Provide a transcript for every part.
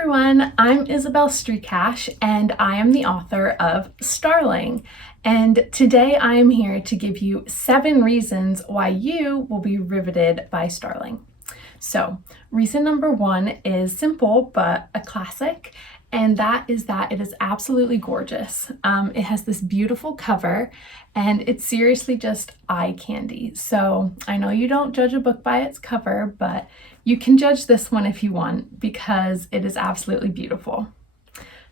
everyone, I'm Isabel Strychacz and I am the author of STARLING. And today I am here to give you 7 reasons why you will be riveted by STARLING. So, reason number 1 is simple but a classic, and that is that it is absolutely gorgeous. It has this beautiful cover and it's seriously just eye candy. So I know you don't judge a book by its cover, but you can judge this one if you want because it is absolutely beautiful.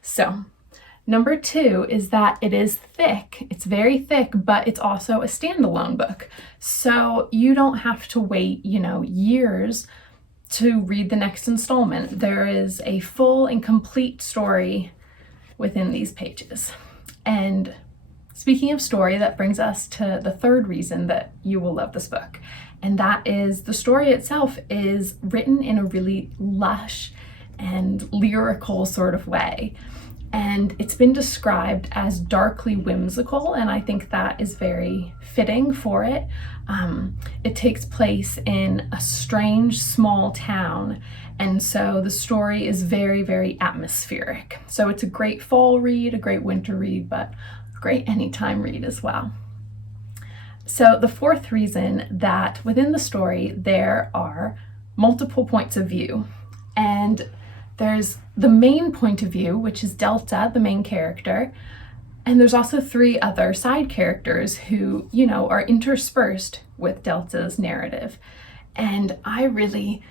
So number 2 is that it is thick. It's very thick, but it's also a standalone book. So you don't have to wait, years to read the next installment. There is a full and complete story within these pages. And speaking of story, that brings us to the 3rd reason that you will love this book. And that is the story itself is written in a really lush and lyrical sort of way. And it's been described as darkly whimsical, and I think that is very fitting for it. It takes place in a strange small town, and so the story is very, very atmospheric. So it's a great fall read, a great winter read, but a great anytime read as well. So the 4th reason that within the story there are multiple points of view, and there's the main point of view, which is Delta, the main character, and there's also 3 other side characters who, are interspersed with Delta's narrative. And I really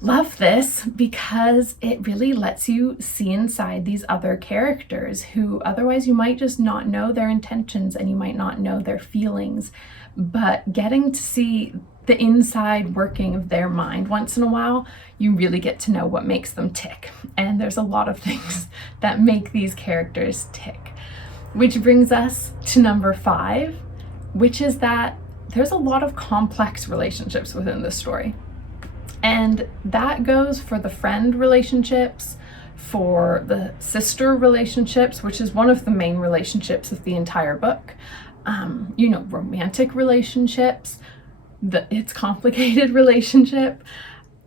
love this because it really lets you see inside these other characters who otherwise you might just not know their intentions and you might not know their feelings, but getting to see the inside working of their mind once in a while, you really get to know what makes them tick. And there's a lot of things that make these characters tick. Which brings us to number 5, which is that there's a lot of complex relationships within this story. And that goes for the friend relationships, for the sister relationships, which is one of the main relationships of the entire book, romantic relationships, its complicated relationship,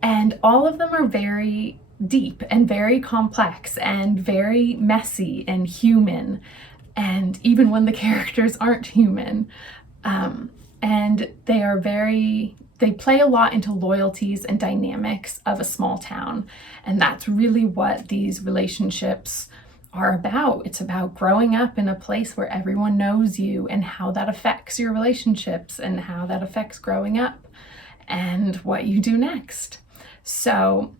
and all of them are very deep and very complex and very messy and human, and even when the characters aren't human, and they play a lot into loyalties and dynamics of a small town, and that's really what these relationships are about. It's about growing up in a place where everyone knows you and how that affects your relationships and how that affects growing up and what you do next. So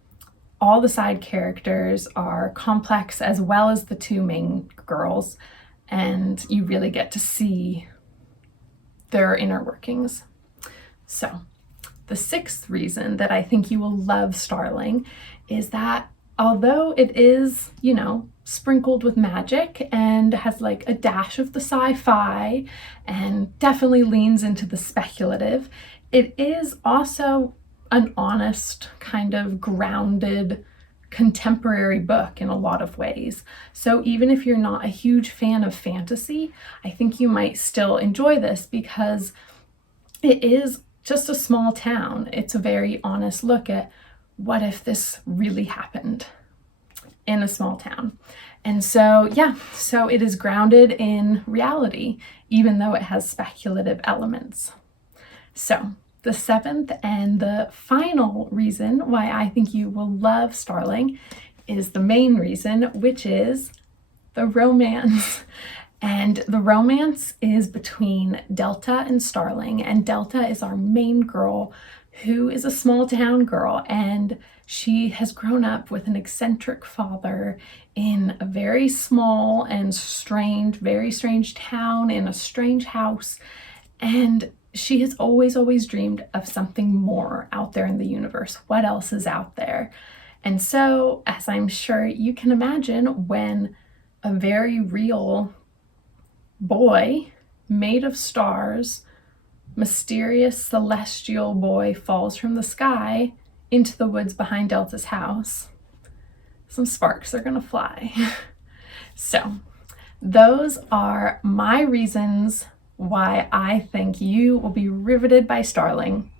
all the side characters are complex as well as the 2 main girls, and you really get to see their inner workings. So the 6th reason that I think you will love STARLING is that although it is, sprinkled with magic and has like a dash of the sci-fi and definitely leans into the speculative, it is also an honest, kind of grounded, contemporary book in a lot of ways. So even if you're not a huge fan of fantasy, I think you might still enjoy this because it is just a small town. It's a very honest look at what if this really happened in a small town. And so it is grounded in reality, even though it has speculative elements. So the 7th and the final reason why I think you will love STARLING is the main reason, which is the romance. And the romance is between Delta and STARLING, and Delta is our main girl who is a small town girl, and she has grown up with an eccentric father in a very small and very strange town in a strange house, and she has always dreamed of something more out there in the universe. What else is out there? And so, as I'm sure you can imagine, when a very real boy made of stars, mysterious celestial boy, falls from the sky into the woods behind Delta's house, some sparks are gonna fly. So those are my reasons why I think you will be riveted by STARLING.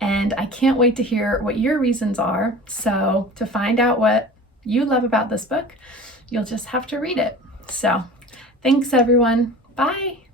And I can't wait to hear what your reasons are. So to find out what you love about this book. You'll just have to read it. So thanks everyone. Bye.